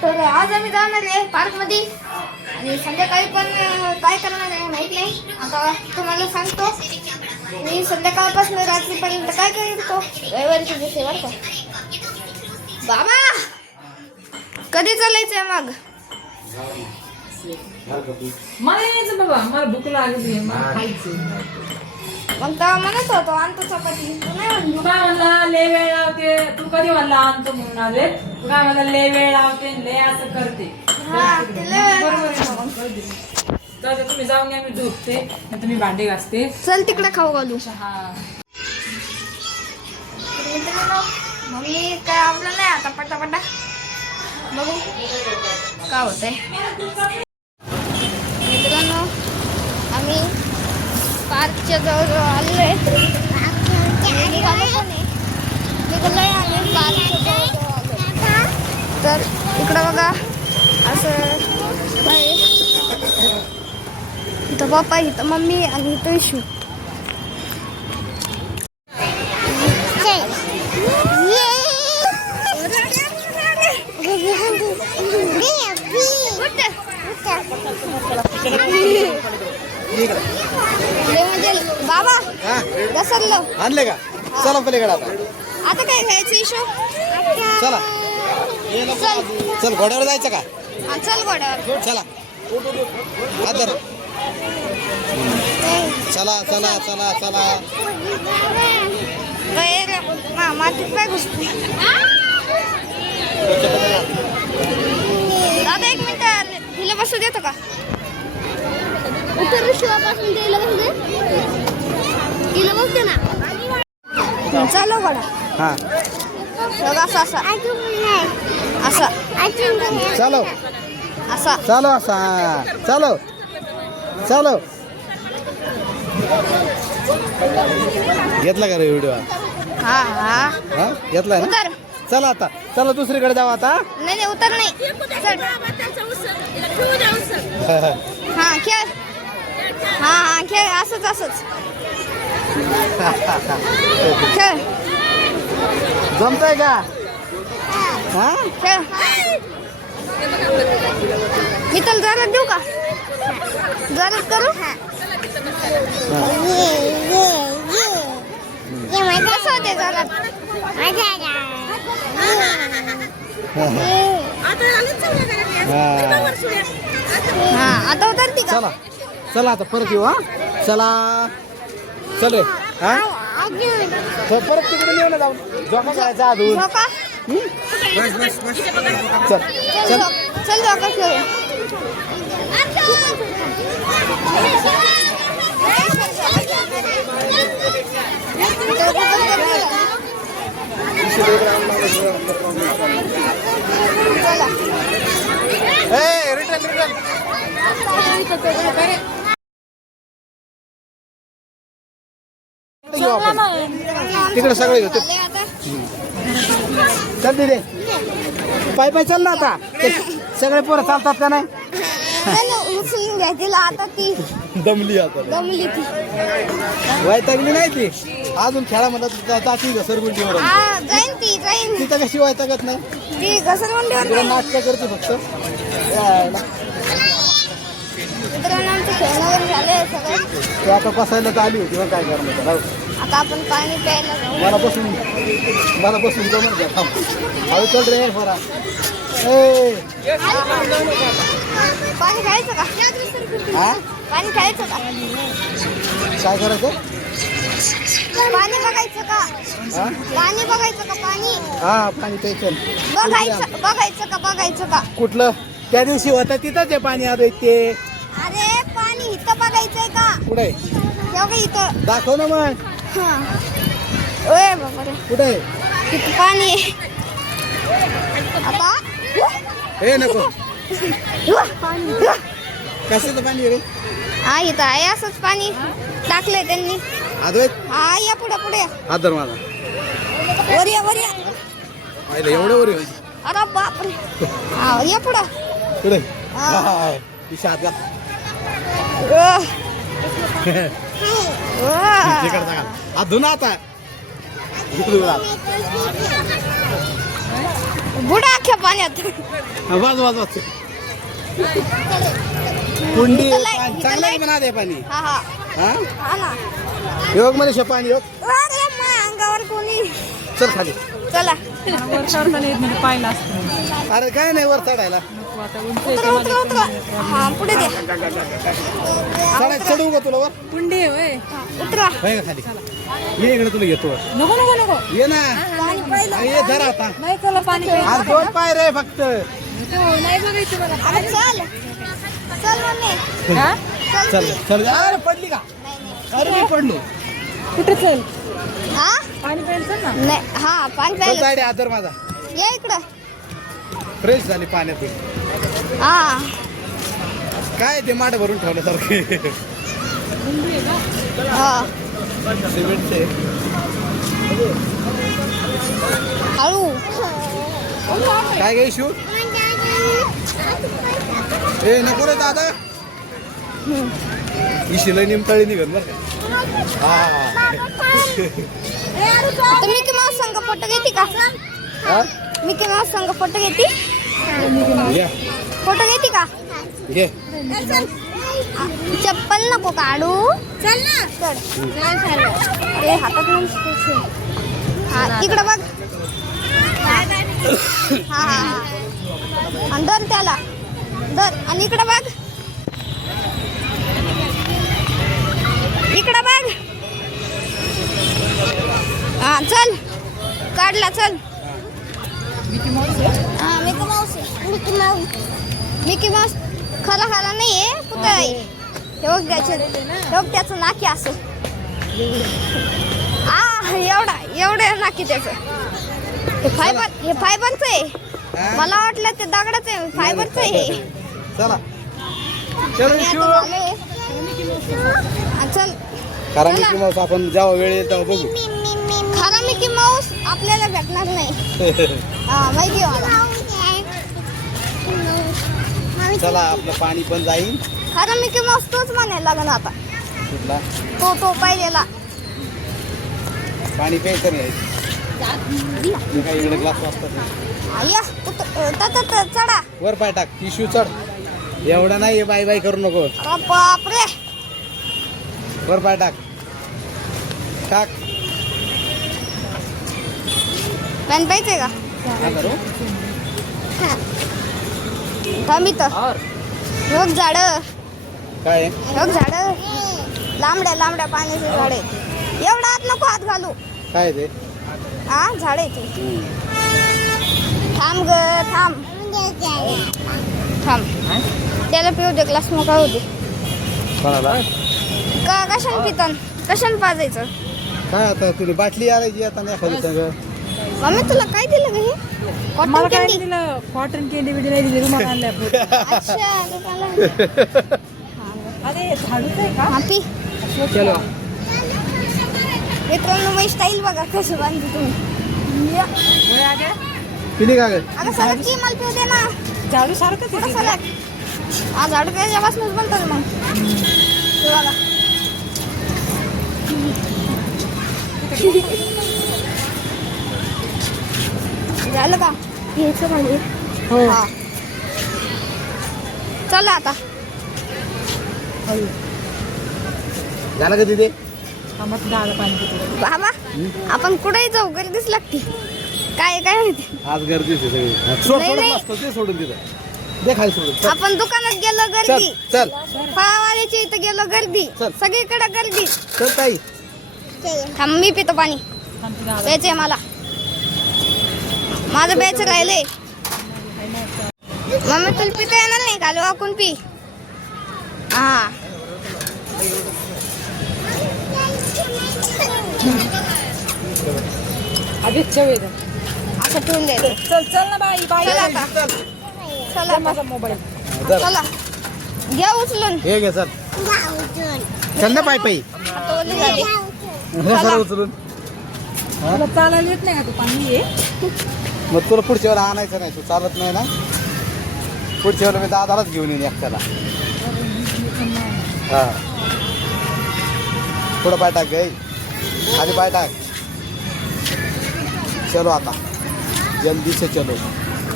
तर आज आम्ही जाणार आहे पार्कमध्ये आणि संध्याकाळी पण काय करणार आहे माहित नाही. आता तुम्हाला सांगतो मी संध्याकाळपासून रात्रीपर्यंत काय करतो रविवारीच्या दिवशी बरं का. बाबा कधी चालायचंय मग? मला यायचं बाबा, मला भूक लागली, मला खायचं. मग तेव्हा म्हणत होतो आणतो चपाती, तू नाही म्हणली. तू काय म्हणला लय वेळ लावते, तू कधी म्हणला आणतो म्हणून आले. तू काय म्हणला लय वेळ लावते, लय असं करते. हा, ते लय वेळ बरोबर आहे ना मग. तर तुम्ही जाऊन या, मी झोपते, नाही तुम्ही भांडे घासते. चल तिकडे खाऊ घालू. हा मित्रांनो मम्मी काय आवडलं नाही आता पटापटा बघू काय होतंय. मित्रांनो आम्ही पार्कच्या जवळ आलेलो आहे. निघालोय आम्ही पार्कच्या जवळ आलो. तर इकडं बघा असं आहे. इथं पप्पा, इथं मम्मी आणि इथं इशू. बाबा घसरलं आणले का? चला पलीकडे आता. आता काय घ्यायचं इशू? चला चल चल घोड्यावर जायचं का? हा, चल गोड्यावर. चला आदर चला चला चला चला. मातीत काय घुसते. दादा एक मिनिट हिला बसू देतो का? शिवापासून हिला बसू दे. हिला बसते ना. चलो घोडा. हा बघा असा असा असा चालो असा. चालो असा चालो चालो. घेतला का रे व्हिडिओ? हा हा हा घेतलाय ना. उतर. चला आता, चला दुसरीकडे जाऊ आता. नाही नाही उतर नाही. चल. हा खेळ. हा हा खेळ असंच असंच खेळ. जमतंय का? हा खेळ. मी तर जरा देऊ का? जरा करू. कसं होते जरा? हा आता उतरती का? चला चला आता परत येऊ. हा चला चल रे. हा परत तिकडे येऊ ना, जाऊन जोका करायचा अजून. झोका. चल चल चल झोका खेळू. चला. ए रिटर्न रिटर्न. तिकडे सगळे होते. चल दे पाय पाय चल ना आता. सगळे पोरं चालतात का नाही? उचलून घ्या तिला आता. ती दमली आता. दमली ती. वैतागली नाही ती अजून. खेळा म्हणतात जाती घसरगुंडीवर. हा जाईन ती जाईन. तिथं कशी वैतागत नाही. ती घसरगुंडीवर तिकडे नाही. नाटकं करते फक्त. मित्रांनो आमचं खेळणं वगैरे झालंय सगळं. ते आता बसायला तर आली होती मग काय करणार राहू. आता आपण पाणी प्यायला जाऊ. मला बसून जमून घ्या. थांब हळू चल रे फरा. ए पाणी खायचं का? हा पाणी खायचं का? काय करायचं? पाणी बघायचं का? हा पाणी बघायचं का? पाणी हा पाणी प्यायचं. बघायचं का? बघायचं का? कुठलं? त्या दिवशी होता तिथंच आहे पाणी. आता ते अरे पाणी इथं बघायचंय का? कुठे एवढं इथं दाखव ना मग. हा. ओय बाबा रे कुठे? इथं पाणी आहे. आता हे नको. पाणी. कशाचं पाणी रे? हा इथं आहे असंच पाणी टाकलंय त्यांनी. अद्वैत हा या पुढे पुढे आदर माझा. वर या वर या. पाहिलं एवढं वर अरे बापरे. हा या पुढे. कुठे? हा. हात घाल. वा. धुना आता. बुडा अख्ख्या पाण्यात वाज वाज वाज कुंडी इथं लाईट- पाणी इथं चांगलं आहे लाईट- म्हणा दे पाणी हा हा हा हा ना योग मनीषा पाणी योग अरे माझ्या अंगावर कोणी चल खाली चला वर चढताना येत नाही पाहिलं असतं अरे काय नाही वर चढायला नको आता उंच आहे उतरा उतरा उतरा हा पुढे दे चढू का तुला वर कुंडी आहे होय. उतरा होय का खाली ये इकडे तुला घेतो वर. नको नको नको ये ना अरे ये धर आता नाही चला पाणी प्यायचं. आज 2 पाय रे फक्त हो, नाही बघायचं मला अरे चल चल मम्मी हा? चल चल अरे पडली का अरे मी पडलो कुठे चल हा पाणी प्यायचं ना नाही हा पाणी चल प्यायला तायडे आदर माझा ये इकडं फ्रेश झाली पाण्यातून हा काय ते माठ भरून ठेवल्यासारखे हा सिमेंटचे हळू काय गे इशू ए नको रे दादा इशीला निमताळी निघत बरं का हा तर मिकी माऊस संग फोटो घेते का हा? मिकी माऊस संग फोटो घेते घे फोटो घेते का घे चप्पल नको काढू चल ना चल अरे हातात नाही हा इकडं बघ हा हा हा आणि धर त्याला धर आणि इकडं बघ इकडं बघ हा चल काढला चल हा Mickey Mouse Mickey Mouse Mickey Mouse खरा खरा नाहीये पुतळा आहे हे बघ त्याचे हे बघ त्याचं नाकी असं एवढा एवढं नाकी त्याचं हे फायबरचं आहे हा? मला वाटलं ते दगडाचं आहे फायबरचं आहे हे चला चल मी इशू आता झालोय. हा, चल कारण मिकी माऊस आपण जेव्हा वेळ येईल तेव्हा बघू खरा मिकी माऊस आपल्याला भेटणार नाही हा माहिती आहे मला चला आपलं पाणी पण जाईल खरा मिकी माऊस तोच म्हणायला लागला आता कुठला तो पाहिलेला पाणी प्यायचं नाही मी काय इकडे ग्लास वाजतात या चढा वर पाय टाक टिश्यू चढ एवढा नाही बाय बाय करू नको अरे बापरे वर पाय टाक टाक पॅन पाहिजे का हा करू थांब इथं रोग झाड काय आहे? रोग झाड लांबड्या लांबड्या पाण्याचे झाडे एवढा आत नको हात घालू काय आहे ते हा झाड आहे ते थांब ग थांब थांब त्याला पिऊ दे ग्लास मोकळा होऊ दे कोणाला का कशाने पितान कशाने पाजायचं काय आता तुला बाटली आणायची आता नाही खाली सगळं मम्मी तुला काय दिलं ग हे कॉटन मला काय कॅन्डी दिलं कॉटन कॅन्डी बिडी नाही दिली रुमाल आणल्या अच्छा दुकानात. अरे झाडूच आहे का हा पी चलो मित्रांनो मी स्टाईल बघा कशी बांधली तुम्ही या. होय अगं? पिली का ग अगं सलग की मला पिऊ दे ना झाडू सारखंच थोडं आहे सलग हा झाड त्याच्यापासूनच बनतं मग हे बघा. झालं का घ्यायचं म्हणजे हो हा चला आता झालं का तिथे मग डाळ पाणी पितो बाबा आपण कुठेही जाऊ गर्दीच लागते काय काय माहिती आज गर्दीच आहे सगळी सोड नाही, सोडत नाही. नसतो ते सोडून तिथं दे खाली सोडून चल आपण दुकानात गेलो चल गर्दी चल फळावाल्याच्या इथं गेलो गर्दी चल. सगळीकडे गर्दी चल ताई थांब मी पितो पाणी प्यायचंय मला माझं प्यायचं राहिलंय मम्मी तुला पिता येणार नाही का वाकून पी हा आधीच चव येतं असं ठेवून द्यायचं चल चल ना बाई बाई चला आता चला आता. माझा मोबाईल चल चला घ्या उचलून हे घे चल चल ना पाय पायी आता ओली झाली. हे सर उचलून तुला चालायला येत नाही का तू पाणी ये मग तुला पुढच्या वेळेला आणायचं नाही तू चालत नाही ना पुढच्या वेळेला मी दादालाच घेऊन येईन एकट्याला हा थोडं पाय टाक गे खाली पाय टाक चलो आता जल्दी से चलो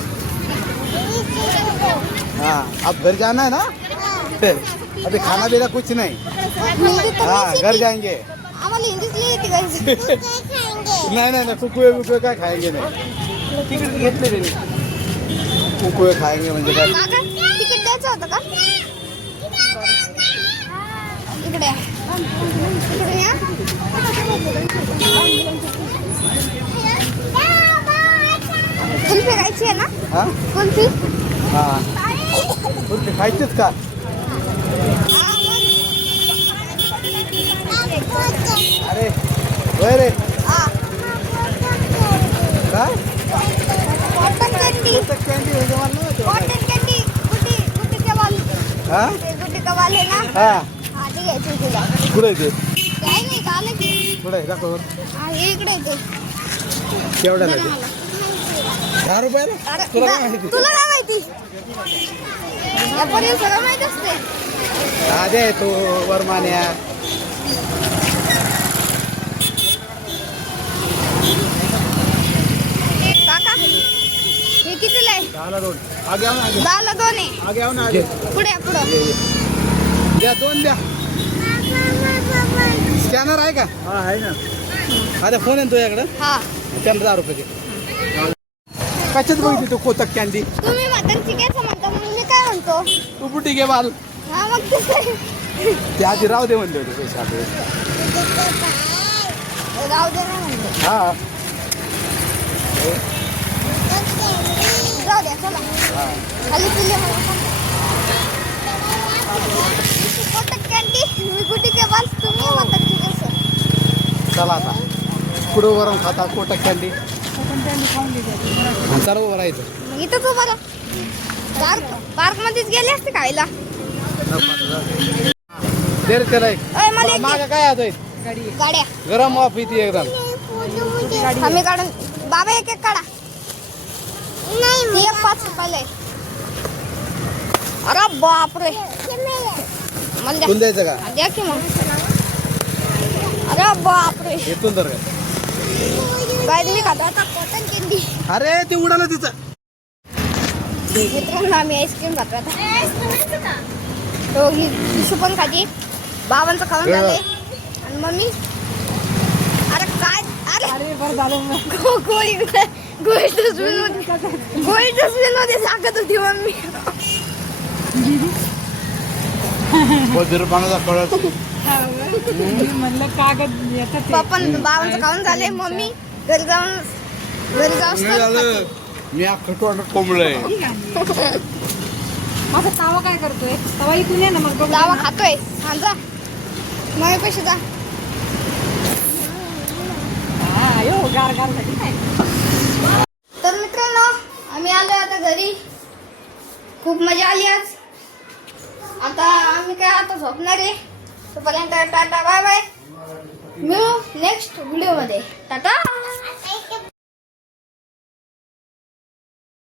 हाँ अब घर जाना है ना अभी खाना पीना कुछ नहीं हिंदी तर हाँ नाही घर शिकली. जाएंगे आम्हाला हिंदीत लिहिते गायचं. नाही नाही नाही कुकुए वुकुए काय खाएंगे नाही तिकीट घेतले त्यांनी कुकुए खाएंगे म्हणजे काय काका तिकीट द्यायचं होतं का इकडे इकडे या. कुल्फी खायची आहे ना हा कुल्फी हा कुल्फी खायचीच का अरे होय रे हा काय कॉटन कॅन्डी कॅन्डी म्हणजे मला नव्हतं. कॉटन कॅन्डी गुटी गुटी कवाल हा ते गुटी कवाल आहे ना हा हा ते घ्यायची तुला कुठे ते काय नाही का आलं की कुठे दाखव हा हे इकडे होते केवढ्याला ते 10 रुपयाला अरे तुला काय माहिती तुला काय माहिती या पोरीला सगळं माहित असते राधे तो वरमान्या काका हे कितीला आहे 10ला 2 आगे आओ ना आगे 10ला 2 आहे आगे आओ ना आगे पुढे या, पुढं द्या 2 द्या स्कॅनर आहे का हा आहे ना अरे फोन आहे तुझ्याकडं हा त्याला 10 रुपये दे कशात बघितली तू कोतक कॅन्डी तुम्ही म्हातारची घ्यायचं म्हणता म्हणून मी काय म्हणतो तू बुटी घे बाल हा मग ते ते आधी राहू दे म्हणले होते पैसे आपले राहू दे ना म्हणते हा जाऊ द्या चला खाली पिल्ले कोटक कॅन्डी मी कुठे के बाल तुम्ही म्हातारची घ्यायचं चला आता पुढं वरून खाता कोटक कॅन्डी सर्व उभं राहायचं मग इथंच उभं राहा पार्क मध्येच गेले असते खायला दे रे त्याला एक. अय मला एक मागं काय आता गाडी दे. गाड्या गरम वाफ येते एकदम आम्ही काढून बाबा एक एक काढा नाही एक 5 रुपयाला आहे. अरे बापरे मला द्या. कोण द्यायचं का द्या की मग अरे बापरे येतून तर काय तुम्ही खाता आता कॉटन कॅन्डी अरे ते उडालं तिचं मित्रांनो आम्ही आईस्क्रीम खातो आता तो ही पण खाती बाबांचं खाऊन झाले आणि मम्मी अरे काय अरे अरे बरं झालं मग. गोळी डस्टबिन मध्ये सांगत होती मम्मी बदर पाण्याचा कळत मी म्हणलं कागद येतात ते. बाबांचं खाऊन झाले मम्मी घरी जाऊन मी अख्खं टोटल कोंबलंय माझा तावा काय करतोय तवा इथून ये ना मग बघू दावा दे ना. खातोय सांग जा मम्मी पैसे जा हा, यो, गार गार साठी काय तर मित्रांनो आम्ही आलो आता घरी खूप मजा आली आज आता आम्ही काय आता झोपणार आहे तोपर्यंत टाटा बाय बाय मिळू नेक्स्ट व्हिडिओ मध्ये टाटा